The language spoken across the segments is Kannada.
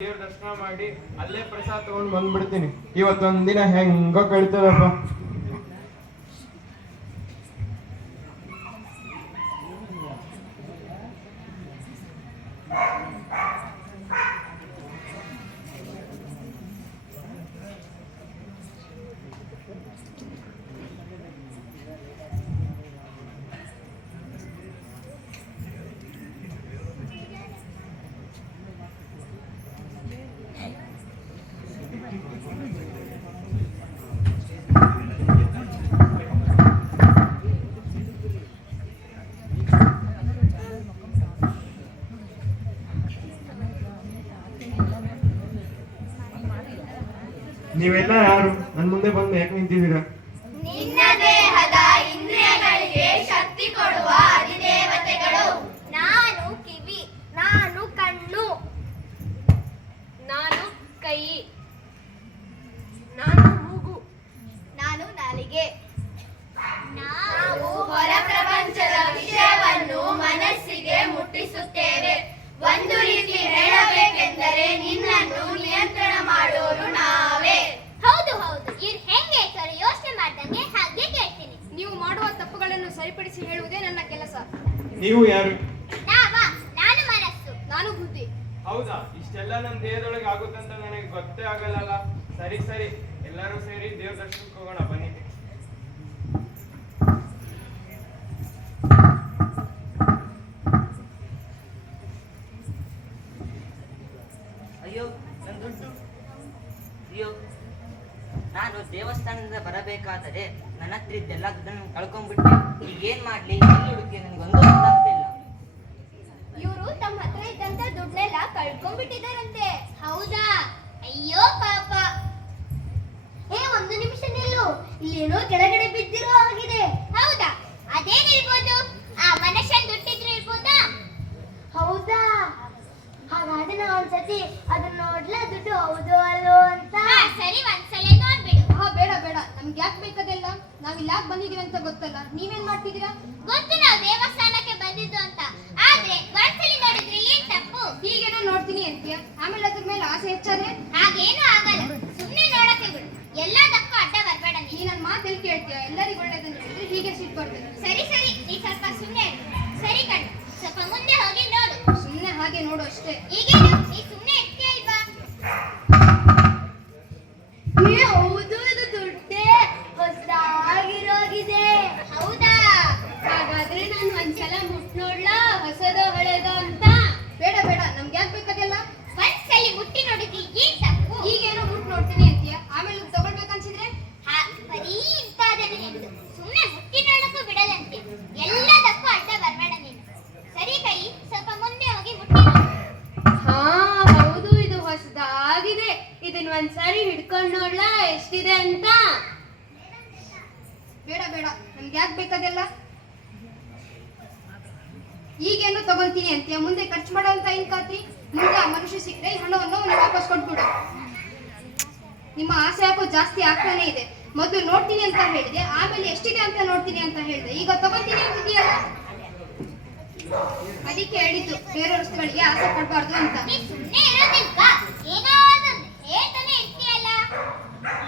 ದೇವ್ರ ದರ್ಶನ ಮಾಡಿ ಅಲ್ಲೇ ಪ್ರಸಾದ ತಗೊಂಡ್ ಬಂದ್ಬಿಡ್ತೀನಿ. ಇವತ್ತೊಂದಿನ ಹೆಂಗೋ ಕಳಿತದಪ್ಪ. ನೀವೆಲ್ಲ ಯಾರು? ನನ್ನ ಮುಂದೆ ಬಂದು ಯಾಕೆ ನಿಂತಿದ್ದೀರಾ ನಿನ್ನ ದೇಹದ ಇಂದ್ರಿಯಗಳಿಗೆ ಶಕ್ತಿ ಕೊಡುವ ಅಧಿದೇವತೆಗಳು ನಾನು ಕಿವಿ ನಾನು ಕಣ್ಣು ನಾನು ಕೈ ನಾನು ಮೂಗು ನಾನು ನಾಲಿಗೆ ನಾವು ಹೊರ ಪ್ರಪಂಚದ ವಿಷಯವನ್ನು ಮನಸ್ಸಿಗೆ ಮುಟ್ಟಿಸುತ್ತೇವೆ ಒಂದು ರೀತಿ ಹೇಳಬೇಕೆಂದರೆ ನಿನ್ನನ್ನು ನಿಯಂತ್ರಣ ಮಾಡೋರು ನಾವೇ ಹೌದು ಹೌದು ಇದ್ ಹೆಂಗೆ ಸರ್ ಯೋಚನೆ ಮಾಡ್ದಂಗೆ ಹಾಗೆ ಕೇಳ್ತೀನಿ ನೀವು ಮಾಡುವ ತಪ್ಪುಗಳನ್ನು ಸರಿಪಡಿಸಿ ಹೇಳುವುದೇ ನನ್ನ ಕೆಲಸ ನೀವು ಯಾರು? ನಾನು ಬುದ್ಧಿ. ಹೌದಾ? ಇಷ್ಟೆಲ್ಲ ನನ್ನ ದೇಹದೊಳಗೆ ಆಗುತ್ತಂತ ನನಗೆ ಗೊತ್ತೇ ಆಗಲ್ಲಲ್ಲ? ಸರಿ ಸರಿ ಎಲ್ಲರೂ ಸೇರಿ ದೇವ್ರ ದರ್ಶನಕ್ಕೆ ಹೋಗೋಣ ಬನ್ನಿ ಅಯ್ಯೋ ನನ್ನ ದುಡ್ಡು ಅಯ್ಯೋ ನಾನು ದೇವಸ್ಥಾನದಿಂದ ಬರಬೇಕಾದರೆ ನನ್ನ ಹತ್ರ ಇದ್ದೆಲ್ಲ ದುಡ್ಡನ್ನು ಕಳ್ಕೊಂಡ್ಬಿಟ್ಟೆ ಈಗ ಏನ್ ಮಾಡ್ಲಿ? ಎಲ್ಲಿ ಹುಡುಕಿ ನನಗೊಂದು ಇವರು ತಮ್ಮ ಹತ್ರ ಇದ್ದಂತ ದುಡ್ಡನ್ನೆಲ್ಲ ಕಳ್ಕೊಂಡ್ಬಿಟ್ಟಿದಾರಂತೆ ಹೌದಾ? ಅಯ್ಯೋ ಪಾಪ. ಏ, ಒಂದು ನಿಮಿಷ ನಿಲ್ಲು. ಇಲ್ಲೇನೋ ಕೆಳಗಡೆ ಬಿದ್ದಿರೋ ಆಗಿದೆ ಹೌದಾ? ಅದೇನಿರ್ಬೋದು ಆ ಮನುಷ್ಯನ್ ದುಡ್ಡಿದ್ರು ಇರ್ಬೋದಾ ಹೌದಾ? ಹಾಗಾದ್ರೆ ನಾ ಒಂದ್ಸತಿ ಅದನ್ನ ನೋಡ್ಲಾ? ದುಡ್ಡು ಹೌದು ಅಲ್ಲೋ ಅಂತ. ಸರಿ, ಒಂದ್ಸಲ ನೋಡ್ಬಿಡು ಹಾ ಬೇಡ ಬೇಡ ನಮ್ಗೆ ಯಾಕೆ ಬೇಕದೆಲ್ಲ? ನಾವ್ ಇಲ್ಲಿ ಯಾಕೆ ಬಂದಿದೀವಿ ಅಂತ ಗೊತ್ತಲ್ಲ. ನೀವೇನ್ ಮಾಡ್ತಿದೀರಾ ಗೊತ್ತು ನಾವು ದೇವಸ್ಥಾನಕ್ಕೆ ಬಂದಿದ್ದು ಅಂತ. ಆದ್ರೆ ಒಂದ್ಸಲಿ ನೋಡಿದ್ರೆ ಏನ್ ತಪ್ಪು? ಹೀಗೇನೋ ನೋಡ್ತೀನಿ ಅಂತೀಯ. ಆಮೇಲೆ ಅದ್ರ ಮೇಲೆ ಆಸೆ ಹೆಚ್ಚಾದ್ರೆ? ಹಾಗೇನು ಆಗಲ್ಲ. ಸುಮ್ನೆ ನೋಡಕ್ಕೆ ಬಿಡು. ಎಲ್ಲದಕ್ಕೂ ಅಡ್ಡ ಬರ್ಬೇಡ ನೀ ನೀನು ಮಾತು ಎಲ್ಲಿ ಕೇಳ್ತೀಯ? ಎಲ್ಲರಿಗೂ ಒಳ್ಳೇದಂತ ಹೇಳಿದ್ರೆ ಹೀಗೆ ಸಿಟ್ಟು ಬರ್ತದೆ ಸರಿ ಸರಿ ನೀ ಸ್ವಲ್ಪ ಸುಮ್ನೆ ಇರು. ಸರಿ ಕಣ್ ಸ್ವಲ್ಪ ಮುಂದೆ ಹೋಗಿ ನೋಡು ಸುಮ್ಮನೆ ಹಾಗೆ ನೋಡು ಅಷ್ಟೇ ಈಗೇನು ನೀ ಸುಮ್ನೆ ಇರ್ತೀಯ ಇಲ್ವಾ ಹೌದು ಇದು ದುಡ್ಡೇ ಹೊಸದಾಗಿರೋಗಿದೆ ಹೌದಾ ಹಾಗಾದ್ರೆ ನಾನು ಒಂದ್ಸಲ ಮುಟ್ ನೋಡ್ಲಾ ಹೊಸದೋ ಹಳೇದೋ ಅಂತ ಬೇಡ ಬೇಡ ನಮ್ಗೆ ಯಾಕೆ ಬೇಕದೆಲ್ಲ ಒಂದ್ಸಲಿ ಮುಟ್ಟಿ ನೋಡಿದ್ರಿ ಏನ್ ತಪ್ಪು ಈಗೇನೋ ಮುಟ್ ನೋಡ್ತೀನಿ ಅಂತೀಯ ಆಮೇಲೆ ತಗೊಳ್ಬೇಕನ್ಸಿದ್ರೆ ಹಾ, ಬರೀ ಇಂತಾದನೆ ನಿಂದು ಸುಮ್ನೆ ಮುಟ್ಟಿ ನೋಡಕ್ಕೂ ಬಿಡದಂತೆ ಎಲ್ಲದಕ್ಕೂ ಅಡ್ಡ ಬರ್ಬೇಡ ನೀನು ಸರಿ ಕೈ ಸ್ವಲ್ಪ ಮುಂದೆ ಹೋಗಿ ಮುಟ್ಟಿ ನೋಡು. ಹಾ ಹೌದು ಇದು ಹೊಸದಾಗಿದೆ ಇದನ್ನ ಒಂದ್ಸಾರಿ ಹಿಡ್ಕೊಂಡ್ ನೋಡ್ಲಾ ಎಷ್ಟಿದೆ ಅಂತ ಬೇಡ ಬೇಡ ನಮ್ಗೆ ಯಾಕೆ ಬೇಕದೆಲ್ಲ ಈಗೇನು ತಗೊಂತೀನಿ ಅಂತೀಯ ಮುಂದೆ ಖರ್ಚು ಮಾಡೋ ಅಂತ ಏನ್ ಖಾತ್ರಿ ಮುಂದೆ ಆ ಮನುಷ್ಯ ಸಿಕ್ಕರೆ ಈ ಹಣವನ್ನು ಅವ್ನಿಗೆ ವಾಪಸ್ ಕೊಟ್ಬಿಡು ನಿಮ್ಮ ಆಸೆ ಯಾಕೋ ಜಾಸ್ತಿ ಆಗ್ತಾನೆ ಇದೆ ಮೊದಲು ನೋಡ್ತೀನಿ ಅಂತ ಹೇಳಿದೆ ಆಮೇಲೆ ಎಷ್ಟಿದೆ ಅಂತ ನೋಡ್ತೀನಿ ಅಂತ ಹೇಳಿದೆ ಈಗ ತಗೊಂತೀನಿ ಅಂತಿದೆಯಲ್ಲ ಅದಕ್ಕೆ ಹೇಳಿದ್ದು ಬೇರೆ ವಸ್ತುಗಳಿಗೆ ಆಸೆ ಪಡಬಾರ್ದು ಅಂತ.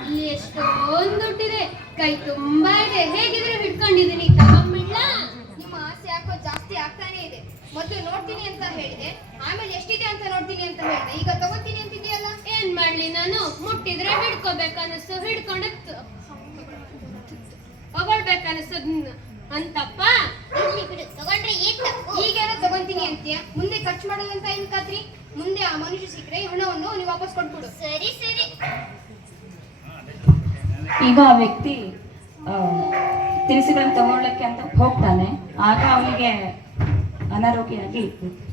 ಇಲ್ಲಿ ಎಷ್ಟೊಂದು ದುಡ್ಡಿದೆ. ಕೈ ತುಂಬಾ ಇದೆ. ಹೇಗಿದ್ರು ಹಿಡ್ಕೊಂಡಿದ್ದೀನಿ. ನಿಮ್ಮ ಆಸೆ ಯಾಕೋ ಜಾಸ್ತಿ ಆಗ್ತಾನೆ ಇದೆ. ಮೊದಲು ನೋಡ್ತೀನಿ ಅಂತ ಹೇಳಿದೆ. ಆಮೇಲೆ ಎಷ್ಟಿದೆ ಅಂತ ನೋಡ್ತೀನಿ ಅಂತ ಹೇಳಿದೆ. ಈಗ ತಗೋತೀನಿ ಅಂತಿದೆಯಲ್ಲ ಏನ್ ಮಾಡ್ಲಿ ನಾನು? ಮುಟ್ಟಿದ್ರೆ ಹಿಡ್ಕೋಬೇಕನ್ನಿಸ್ತು. ಹಿಡ್ಕೊಂಡು ತಗೊಳ್ಬೇಕನ್ನಿಸ್ತದ ಅಂತಪ್ಪ. ಇರ್ಲಿ ಬಿಡು ತಗೊಂಡ್ರೆ ಏನ್ ತಪ್ಪು? ಈಗೇನೋ ತಗೊಂತೀನಿ ಅಂತೀಯ? ಮುಂದೆ ಖರ್ಚು ಮಾಡೋದಂತ ಏನ್ ಖಾತ್ರಿ? ಮುಂದೆ ಆ ಮನುಷ್ಯ ಸಿಕ್ಕರೆ ಹಣವನ್ನು ನೀವು ವಾಪಸ್ ಕೊಟ್ಬಿಡು. ಸರಿ ಸರಿ. ಈಗ ಆ ವ್ಯಕ್ತಿ ತಿನಿಸುಗಳನ್ನು ತಗೊಳ್ಳಕ್ಕೆ ಅಂತ ಹೋಗ್ತಾನೆ. ಆಗ ಅವನಿಗೆ ಅನಾರೋಗ್ಯವಾಗಿ ಸುವಾಸನೆ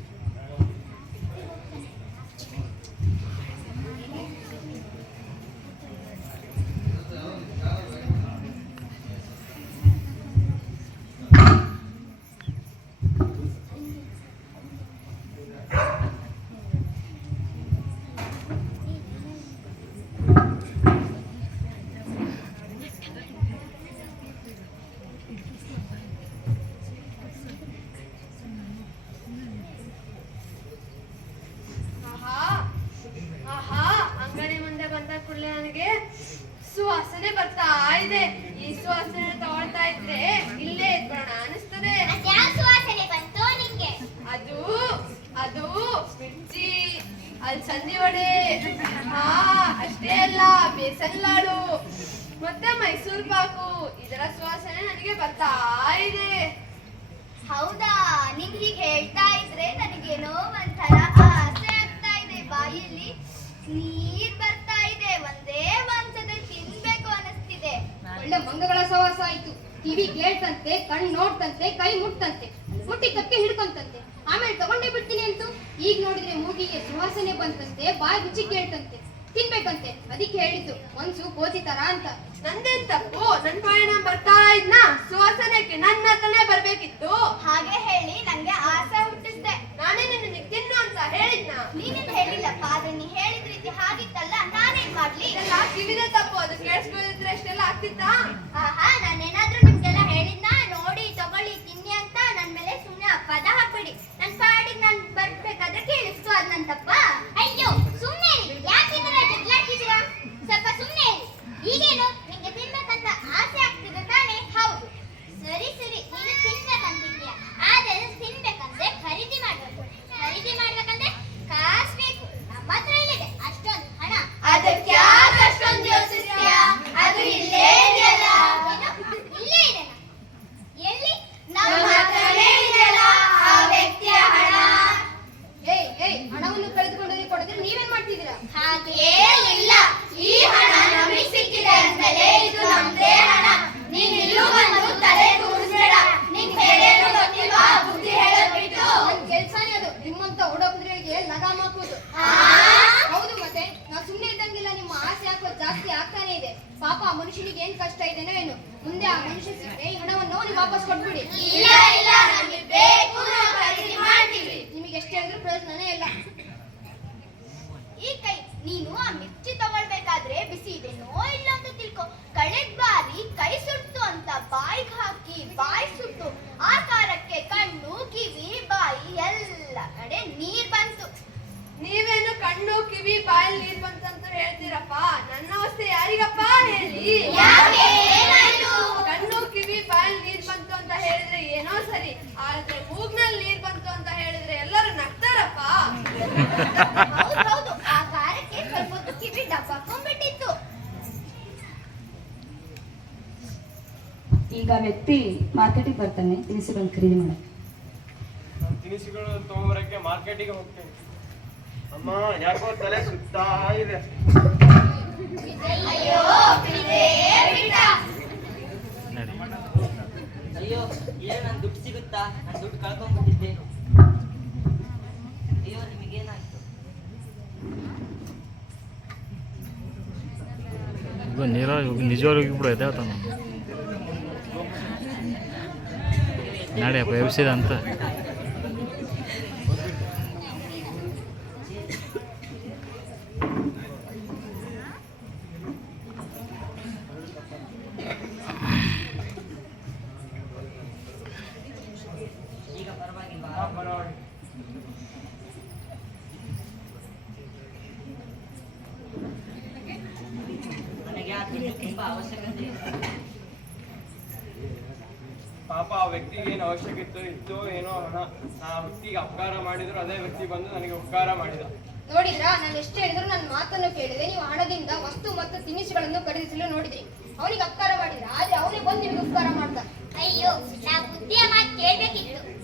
ನೀರ್ ಬರ್ತಾ ಇದೆ. ಒಂದೇ ಒಂದ್ಸದ ತಿನ್ಬೇಕು ಅನಿಸ್ತಿದೆ. ಒಳ್ಳೆ ಮಂಗಗಳ ಸವಾಸ ಆಯ್ತು. ಟಿವಿ ಕೇಳ್ತಂತೆ ಕಣ್ಣು ನೋಡ್ತಂತೆ ಕೈ ಮುಟ್ತಂತೆ ಮುಟ್ಟಿ ಕಕ್ಕೆ ಹಿಡ್ಕೊಂತಂತೆ. ಆಮೇಲೆ ತಗೊಂಡೇ ಬಿಡ್ತೀನಿ ಅಂತು. ಈಗ ನೋಡಿದ್ರೆ ಮೂಗಿಗೆ ಸುವಾಸನೆ ಬಂತಂತೆ ಬಾಯಿ ರುಚಿ ಕೇಳ್ತಂತೆ. ತಿನ್ಬೇಕಂತೆ. ಅದಕ್ಕೆ ಹೇಳಿದ್ದು ಮನ್ಸು ಕೋತಿ ತರ ಅಂತ. ನಂದೇನ್ ತಪ್ಪು. ನನ್ ಪಯಣ ಬರ್ತಾ ಇದ್ನ. ಸುವಾಸನೆಗೆ ನನ್ನ ಹತ್ರನೇ ಬರ್ಬೇಕಿತ್ತು. ಹಾಗೆ ಹೇಳಿ ನಂಗೆ ಆಸೆ ನಾನೇ ನಿನ್ನ ತಿನ್ನು ಅಂತ ಹೇಳಿದ್ನ. ನೀನೇನ್ ಹೇಳಿಲ್ಲಪ್ಪ ಆದ್ರೆ ನೀ ಹೇಳಿದ ರೀತಿ ಹಾಗಿತ್ತಲ್ಲ ನಾನೇನ್ ಮಾಡ್ಲಿ? ಇದೆಲ್ಲ ಕಿವಿದೆ ತಪ್ಪು ಅದು ಕೇಳಿಸ್ಕೊಳ್ಳಿದ್ರೆ ಅಷ್ಟೆಲ್ಲ ಆಗ್ತಿತ್ತಾ ಆಹಾ ನಾನೇನಾದ್ರೂ ನಿಮ್ಗೆಲ್ಲ ಹೇಳಿದ್ನ ನೋಡಿ ತಗೊಳ್ಳಿ ತಿನ್ನಿ ಅಂತ ನನ್ ಮೇಲೆ ಸುಮ್ನೆ ಪದ ಹಾಕ್ಬೇಡಿ ನನ್ ಪಾಡಿಗೆ ನಾನ್ ಬರ್ಬೇಕಾದ್ರೆ ಕೇಳಿಸ್ತು ಅದ್ ನನ್ ತಪ್ಪ ಅಯ್ಯೋ ಸುಮ್ನೆ ಯಾಕಿದ್ರ ಜಗ್ಲಾಡ್ತಿದ್ದೀರಾ ಸ್ವಲ್ಪ ಸುಮ್ನೆ ಇರಿ. ಈಗೇನು ನಿಂಗೆ ತಿನ್ಬೇಕಂತ ಆಸೆ ಆಗ್ತಿದೆ ತಾನೇ ಹೌದು ಸರಿ ಸರಿ ನೀನು ತಿನ್ಬೇಕಂತಿದ್ಯಾ ಆದ್ರೆ ತಿನ್ಬೇಕಂದ್ರೆ ಖರೀದಿ ಮಾಡ್ಬೇಕು ಖರೀದಿ ಮಾಡ್ಬೇಕಂದ್ರೆ ಕಾಸ್ ಬೇಕು ನಮ್ಮ ಹತ್ರ ಇಲ್ಲಿದೆ ಅಷ್ಟೊಂದು ಹಣ ಅದಕ್ಯಾಕ್ ಅಷ್ಟೊಂದ್ ಯೋಚಿಸ್ತೀಯಾ? ಅದು ಇಲ್ಲೇ ಇದೆಯಲ್ಲ. ಏನು? ಇಲ್ಲೇ ಇದೆನಾ? ಎಲ್ಲಿ ನಮ್ಮ ಹತ್ರನೇ ಇದೆಯಲ್ಲ ಆ ವ್ಯಕ್ತಿಯ ಹಣ. ಏಯ್ ಏಯ್ ಹಣವನ್ನು ಕಳೆದುಕೊಂಡು ಕೊಡದ್ರೆ ನೀವೇನ್ ಮಾಡ್ತಿದ್ದೀರಾ ಹಾಗೇ ಇಲ್ಲ ಈ ಹಣ ನಮಗೆ ಸಿಕ್ಕಿದೆ ಅಂದ್ಮೇಲೆ ಇದು ನಮ್ದೇ ಹಣ ನೀನ್ ಇಲ್ಲೂ ಬಂದು ತಲೆ ತೂರಿಸ್ಬೇಡ ನಿಂಗ್ ಬೇರೇನು ಗೊತ್ತಿಲ್ವಾ ಬುದ್ಧಿ ಹೇಳೋದ್ ಬಿಟ್ಟು ನನ್ ಕೆಲ್ಸಾನೇ ಅದು ನಿಮ್ಮಂತ ಹುಡುಗರಿಗೆ ಲಗಾಮ್ ಹಾಕೋದು ಆ? ಹೌದು ಮತ್ತೆ ನಾವ್ ಸುಮ್ನೆ ಇದ್ದಂಗಿಲ್ಲ ನಿಮ್ಮ ಆಸೆ ಹಾಕೋದು ಜಾಸ್ತಿ ಆಗ್ತಾನೆ ಇದೆ ಪಾಪ ಆ ಮನುಷ್ಯನಿಗೆ ಏನ್ ಕಷ್ಟ ಇದೆನೋ ಏನು ಮುಂದೆ ಆ ಮನುಷ್ಯ ಸಿಕ್ಕರೆ ಈ ಹಣವನ್ನು ನೀವು ವಾಪಸ್ ಕೊಟ್ಬಿಡಿ ಇಲ್ಲ ಇಲ್ಲ ನಮ್ಗೆ ಬೇಕು ನಾವು ಖರೀದಿ ಮಾಡ್ತೀವಿ ನಿಮಗೆ ಎಷ್ಟು ಹೇಳಿದ್ರು ಪ್ರಯೋಜನನೇ ಇಲ್ಲ ಈ ಕೈ ನೀನು ಆ ಮಿರ್ಚಿ ತಗೊಳ್ಬೇಕಾದ್ರೆ ಬಿಸಿ ಇದೆನೋ ಇಲ್ಲ ಅಂತ ತಿಳ್ಕೊ ಕಳೆದ್ ಬಾರಿ ಕೈ ಸುಟ್ಟು ಅಂತ ಬಾಯಿಗೆ ಹಾಕಿ ಬಾಯಿ ಸುಟ್ಟು ಆಕಾರಕ್ಕೆ ಕಣ್ಣು ಕಿವಿ ಬಾಯಿ ಎಲ್ಲ ಕಡೆ ನೀರ್ ಬಂತು ನೀವೇನು ಕಣ್ಣು ಕಿವಿ ಬಾಯಲ್ಲಿ ನೀರ್ ಬಂತಂತ ಹೇಳ್ತೀರಪ್ಪ ನನ್ನ ಅವಸ್ಥೆ ಯಾರಿಗಪ್ಪ ಹೇಳಿ ಯಾಕೆ? ಏನಾಯ್ತು? ಕಣ್ಣು ಕಿವಿ ಬಾಯಲ್ಲಿ ನೀರ್ ಬಂತು ಅಂತ ಹೇಳಿದ್ರೆ ಏನೋ ಸರಿ ಆದ್ರೆ ಮೂಗ್ನಲ್ಲಿ ನೀರ್ ಬಂತು ಅಂತ ಹೇಳಿದ್ರೆ ಎಲ್ಲರೂ ನಗ್ತಾರಪ್ಪ ಹೌದೌದು ಆ ಕಾರಕ್ಕೆ ಸ್ವಲ್ಪ ಹೊತ್ತು ಕಿವಿ ಡಬ್ಬಾಕೊಂಡ್ಬಿಟ್ಟಿತ್ತು ಈಗ ವ್ಯಕ್ತಿ ಮಾರ್ಕೆಟಿಗೆ ಬರ್ತಾನೆ ತಿನಿಸುಗಳನ್ನ ಖರೀದಿ ಮಾಡಕ್ಕೆ. ತಿನಿಸುಗಳು ತಗೊಂಬರಕ್ಕೆ ಮಾರ್ಕೆಟಿಗೆ ಹೋಗ್ತೇನೆ. ಅಮ್ಮ ಯಾಕೋ ತಲೆ ಸುತ್ತಾ ಇದೆ. ಅಯ್ಯೋ ಏನು ನಾನು ದುಡ್ಡು ಸಿಗುತ್ತಾ? ನನ್ ದುಡ್ಡು ಕಳ್ಕೊಂಡ್ಬಿಟ್ಟಿದ್ದೆ. ಅಯ್ಯೋ ನಿಮಗೇನಾಯ್ತು? ಇದು ನೀರ ನಿಜವಾಗ್ಲೂ ಬಿಡು ಎದ್ದೇಳ್ತ ನಾಳೆ ಎಬ್ಸಿದ ಅಂತ ಈಗ ಪರವಾಗಿಲ್ವಾ ಆ, ಪರವಾಗಿ. ನನಗೆ ಆ ದುಡ್ಡು ತುಂಬಾ ಅವಶ್ಯಕತೆ ಇದೆ ಪಾಪ ಆ ವ್ಯಕ್ತಿಗೆ ಏನು ಅವಶ್ಯಕತೆ ಇತ್ತು ಏನೋ ಹಣ ಆ ವ್ಯಕ್ತಿಗೆ ಅಪಕಾರ ಮಾಡಿದ್ರು ಅದೇ ವ್ಯಕ್ತಿ ಬಂದು ನನಗೆ ಉಪಕಾರ ಮಾಡಿದ. ನೋಡಿದ್ರಾ? ನಾನು ಎಷ್ಟು ಹೇಳಿದ್ರು ನನ್ನ ಮಾತನ್ನು ಕೇಳಿದೆ. ನೀವು ಹಣದಿಂದ ವಸ್ತು ಮತ್ತು ತಿನಿಸುಗಳನ್ನು ಖರೀದಿಸಲು ನೋಡಿದ್ರಿ. ಅವನಿಗೆ ಅಪಕಾರ ಮಾಡಿದ್ರ? ಆದ್ರೆ ಅವನೇ ಬಂದು ನಿಮಗೆ ಉಪಕಾರ ಮಾಡ್ದ. ಅಯ್ಯೋ ನಾ ಬುದ್ಧಿಯ ಮಾತು ಕೇಳ್ಬೇಕಿತ್ತು.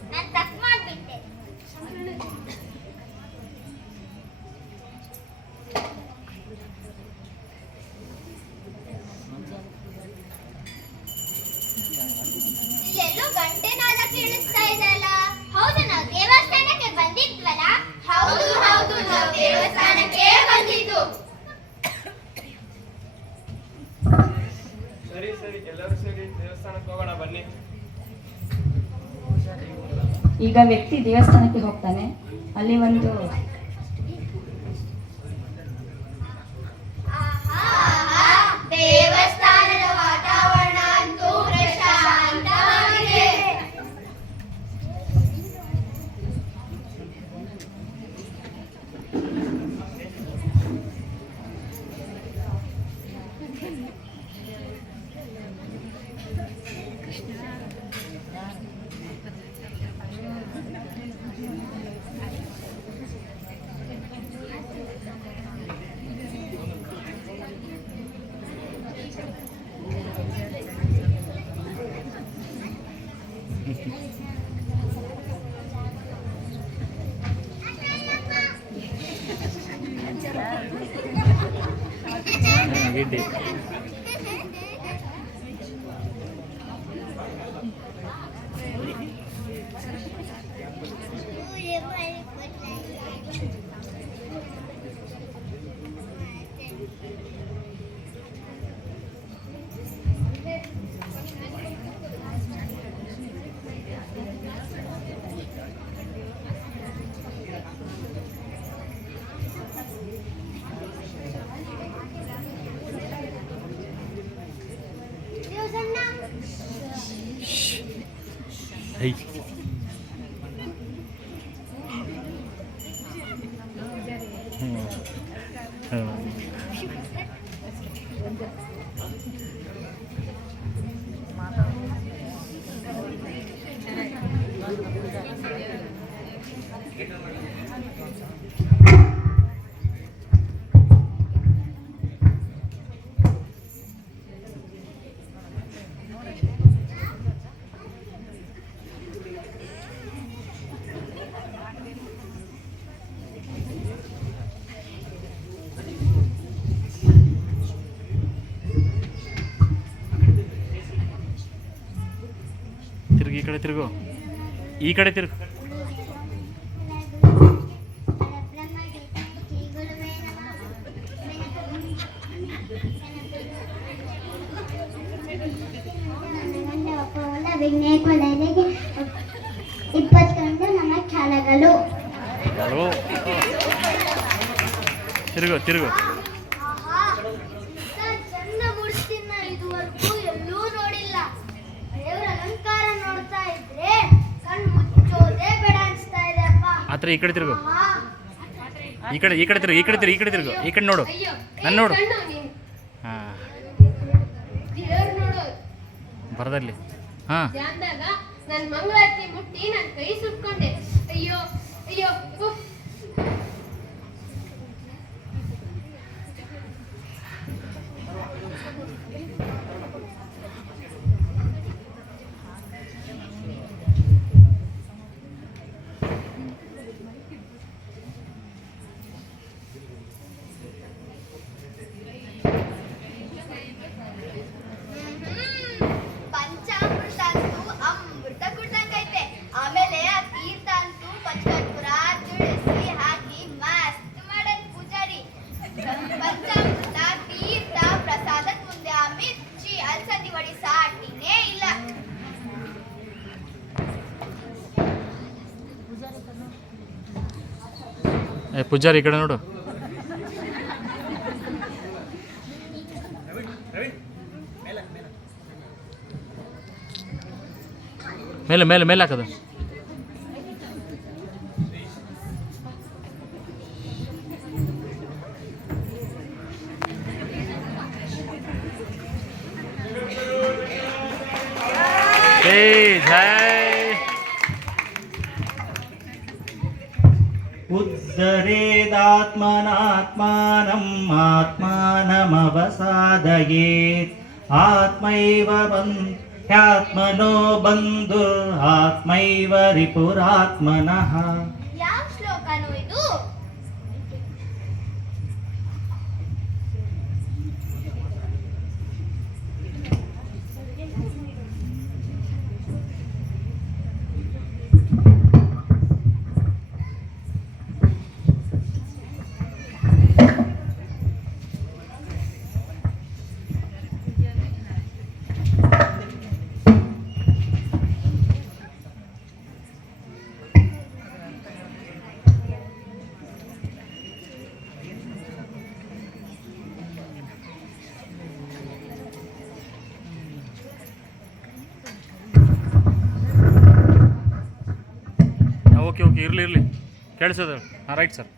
ಈಗ ವ್ಯಕ್ತಿ ದೇವಸ್ಥಾನಕ್ಕೆ ಹೋಗ್ತಾನೆ. ಅಲ್ಲಿ ಒಂದು day. ಕಡೆ ತಿರುಗು ಈ ಕಡೆ ತಿರುಗು ವಿಘ್ನೇ ಕೊಲೆಗೆ ಇಪ್ಪತ್ತೊಂದು ನಮ್ಮ ಛಲಗಳು ಹಲೋ ತಿರುಗು ತಿರುಗು ಆಹಾ, ಇಂಥ ಚಂದ ಮೂರ್ತಿನ ಇದುವರೆಗೂ ಎಲ್ಲೂ ನೋಡಿಲ್ಲ ದೇವರ ಅಲಂಕಾರ ನೋಡ್ತಾ ಇದ್ರೆ ಕಣ್ಣು ಮುಚ್ಚೋದೇ ಬೇಡ ಅನ್ಸ್ತಾ ಇದೆ ಥರ ಈ ಕಡೆ ತಿರುಗು. ಈ ಕಡೆ ಈ ಕಡೆ ತಿರುಗು, ಈ ಕಡೆ ತಿರುಗು, ಈ ಕಡೆ ತಿರುಗು, ಈ ಕಡೆ ನೋಡು. ನನ್ನ ನೋಡು. ಹಾಂ. ಬರದಲ್ಲಿ. ಹಾಂ ಧ್ಯಾನದಾಗ ನನ್ ಮಂಗಳಾರತಿ ಮುಟ್ಟಿ ನನ್ ಕೈ ಸುಟ್ಕೊಂಡೆ ಅಯ್ಯೋ ಅಯ್ಯೋ ಉಫ್. ಪಂಚಾಮೃತ ಅಂತೂ ಅಮೃತ ಕುಡ್ದಂಗೈತೆ ಆಮೇಲೆ ಆ ತೀರ್ಥ ಅಂತೂ ಪಂಚಕರ್ಪೂರ ತುಳಸಿ ಹಾಕಿ ಮಸ್ತ್ ಮಾಡನ್ ಪೂಜಾರಿ ಪಂಚಾಮೃತ ತೀರ್ಥ ಪ್ರಸಾದದ ಮುಂದೆ ಆ ಮಿರ್ಚಿ ಅಲ್ಸಂದಿ ವಡಿ ಸಾಟಿನೇ ಇಲ್ಲ ಏ ಪೂಜಾರಿ ಈ ಕಡೆ ನೋಡು. ಮೇಲೆ ಮೇಲೆ ಮೇಲೆ ಹಾಕದು. आत्मनात्मानम् आत्मानमवसादयेत् आत्मैव बन्ध्यात्मनो बन्धुर् आत्मैव रिपुरात्मनः। ಓಕೆ ಇರಲಿ ಇರಲಿ. ಕೇಳಿಸೋದು. ಹಾಂ ರೈಟ್ ಸರ್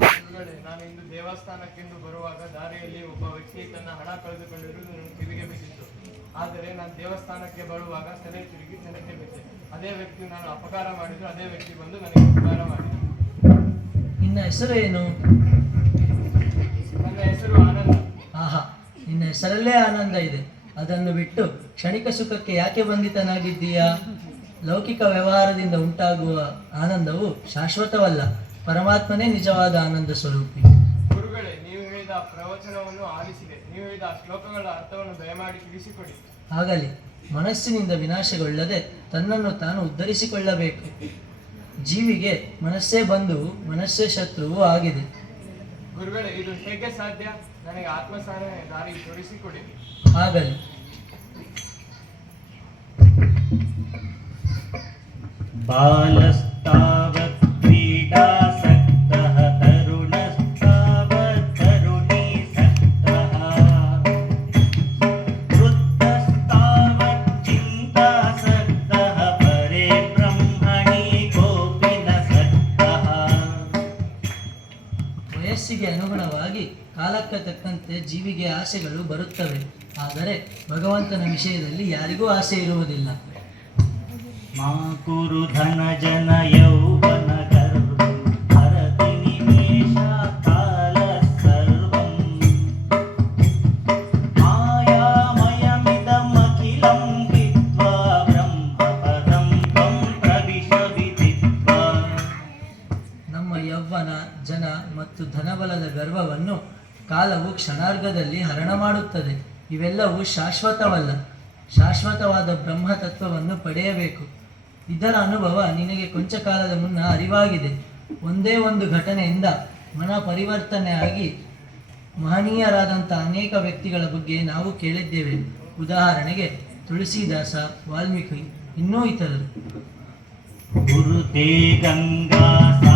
ಗುರುಗಳೇ, ನಾನು ಇಂದು ದೇವಸ್ಥಾನಕ್ಕೆಂದು ಬರುವಾಗ ದಾರಿಯಲ್ಲಿ ಒಬ್ಬ ವ್ಯಕ್ತಿ ತನ್ನ ಹಣ ಕಳೆದುಕೊಂಡಿರುವುದು ನನ್ನ ಕಿವಿಗೆ ಬಿದ್ದಿತ್ತು ಆದರೆ ನಾನು ದೇವಸ್ಥಾನಕ್ಕೆ ಬರುವಾಗ ತಲೆ ತಿರುಗಿ ತನಕ್ಕೆ ಬಿದ್ದೆ. ಅದೇ ವ್ಯಕ್ತಿ ನಾನು ಅಪಕಾರ ಮಾಡಿದ್ರು ಅದೇ ವ್ಯಕ್ತಿ ಬಂದು ನನಗೆ ಉಪಕಾರ ಮಾಡಿದ ನಿನ್ನ ಹೆಸರು ಏನು? ನನ್ನ ಹೆಸರು ಆನಂದ. ಆಹಾ ನಿನ್ನ ಹೆಸರಲ್ಲೇ ಆನಂದ ಇದೆ. ಅದನ್ನು ಬಿಟ್ಟು ಕ್ಷಣಿಕ ಸುಖಕ್ಕೆ ಯಾಕೆ ಬಂಧಿತನಾಗಿದ್ದೀಯಾ? ಲೌಕಿಕ ವ್ಯವಹಾರದಿಂದ ಉಂಟಾಗುವ ಆನಂದವು ಶಾಶ್ವತವಲ್ಲ. ಪರಮಾತ್ಮನೇ ನಿಜವಾದ ಆನಂದ ಸ್ವರೂಪಿ. ಗುರುಗಳೇ ನೀವು ಹೇಳಿದ ಪ್ರವಚನವನ್ನು ಆಲಿಸಿದೆ. ನೀವು ಹೇಳಿದ ಶ್ಲೋಕಗಳ ಅರ್ಥವನ್ನು ದಯಮಾಡಿ ತಿಳಿಸಿಕೊಡಿ. ಆಗಲಿ. ಮನಸ್ಸಿನಿಂದ ವಿನಾಶಗೊಳ್ಳದೆ ತನ್ನನ್ನು ತಾನು ಉದ್ಧರಿಸಿಕೊಳ್ಳಬೇಕು. ಜೀವಿಗೆ ಮನಸ್ಸೇ ಬಂದು ಮನಸ್ಸೇ ಶತ್ರುವು ಆಗಿದೆ. ಗುರುಗಳೇ ಇದು ಹೇಗೆ ಸಾಧ್ಯ? ನನಗೆ ಆತ್ಮಸಾಧನೆ ದಾರಿ ತೋರಿಸಿಕೊಡಿ. ಆಗಲಿ. बालस्तावत् क्रीडासक्तः तरुणस्तावत् तरुणीसक्तः वृद्धस्तावत् चिन्तासक्तः परे ब्रह्मणि कोऽपि न सक्तः ವಯಸ್ಸಿಗೆ ಅನುಗುಣವಾಗಿ ಕಾಲಕ್ಕೆ ತಕ್ಕಂತೆ ಜೀವಿಗೆ ಆಸೆಗಳು ಬರುತ್ತವೆ ಆದರೆ ಭಗವಂತನ ವಿಷಯದಲ್ಲಿ ಯಾರಿಗೂ ಆಸೆ ಇರುವುದಿಲ್ಲ మా ధన జన యౌవన కాల సర్వం ನಮ್ಮ ಯೌವನ ಜನ ಮತ್ತು ಧನಬಲದ ಗರ್ವವನ್ನು ಕಾಲವು ಕ್ಷಣಾರ್ಗದಲ್ಲಿ ಹರಣ ಮಾಡುತ್ತದೆ. ಇವೆಲ್ಲವೂ ಶಾಶ್ವತವಲ್ಲ. ಶಾಶ್ವತವಾದ ಬ್ರಹ್ಮತತ್ವವನ್ನು ಪಡೆಯಬೇಕು. ಇದರ ಅನುಭವ ನಿನಗೆ ಕೊಂಚ ಕಾಲದ ಮುನ್ನ ಅರಿವಾಗಿದೆ. ಒಂದೇ ಒಂದು ಘಟನೆಯಿಂದ ಮನ ಪರಿವರ್ತನೆ ಆಗಿ ಮಹನೀಯರಾದಂಥ ಅನೇಕ ವ್ಯಕ್ತಿಗಳ ಬಗ್ಗೆ ನಾವು ಕೇಳಿದ್ದೇವೆ. ಉದಾಹರಣೆಗೆ ತುಳಸಿದಾಸ, ವಾಲ್ಮೀಕಿ, ಇನ್ನೂ ಇತರರು. ಗಂಗಾ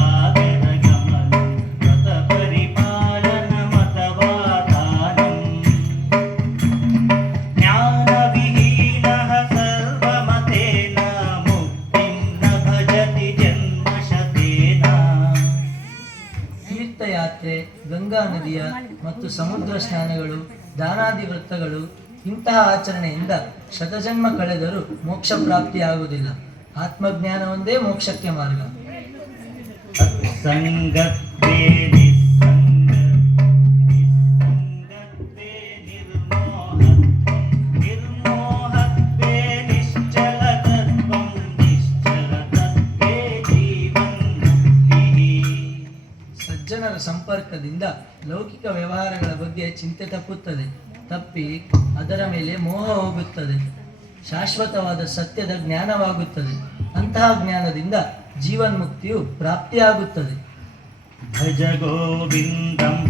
ಮತ್ತು ಸಮುದ್ರ ಸ್ನಾನಗಳು ದಾನಾದಿ ವೃತ್ತಗಳು ಇಂತಹ ಆಚರಣೆಯಿಂದ ಶತಜನ್ಮ ಕಳೆದರೂ ಮೋಕ್ಷ ಪ್ರಾಪ್ತಿಯಾಗುವುದಿಲ್ಲ. ಆತ್ಮಜ್ಞಾನವೊಂದೇ ಮೋಕ್ಷಕ್ಕೆ ಮಾರ್ಗ. ಸಂಸ್ಕಾರದಿಂದ ಲೌಕಿಕ ವ್ಯವಹಾರಗಳ ಬಗ್ಗೆ ಚಿಂತೆ ತಪ್ಪುತ್ತದೆ. ತಪ್ಪಿ ಅದರ ಮೇಲೆ ಮೋಹ ಹೋಗುತ್ತದೆ. ಶಾಶ್ವತವಾದ ಸತ್ಯದ ಜ್ಞಾನವಾಗುತ್ತದೆ. ಅಂತಹ ಜ್ಞಾನದಿಂದ ಜೀವನ್ಮುಕ್ತಿಯು ಪ್ರಾಪ್ತಿಯಾಗುತ್ತದೆ. ಭಜ ಗೋವಿಂದಂ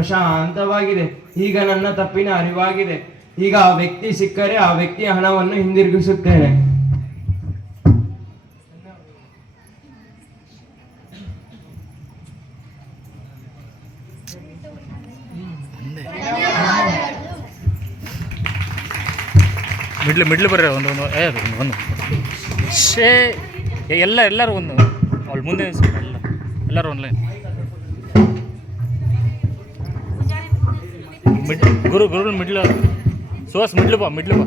ಪ್ರಶಾಂತವಾಗಿದೆ. ಈಗ ನನ್ನ ತಪ್ಪಿನ ಅರಿವಾಗಿದೆ. ಈಗ ಆ ವ್ಯಕ್ತಿ ಸಿಕ್ಕರೆ ಆ ವ್ಯಕ್ತಿಯ ಹಣವನ್ನು ಹಿಂದಿರುಗಿಸುತ್ತೇನೆ. ಮಿಡ್ಲ್ ಮಿಡ್ಲ್ ಬರ್ರಿ, ಒಂದು ಒಂದು, ಏ ಒಂದು ಶೇ ಎಲ್ಲ, ಎಲ್ಲರೂ ಒಂದು ಅವ್ಳು ಮುಂದೆ ಎಲ್ಲ, ಎಲ್ಲರೂ ಒಂದು ಲೈನ್ ಮಿಡ್ ಗುರು ಗುರು ಮಿಡ್ಲ್ ಸೋಸ್ ಮಿಡ್ಲ್ ಬಾ ಮಿಡ್ಲ್ ಬಾ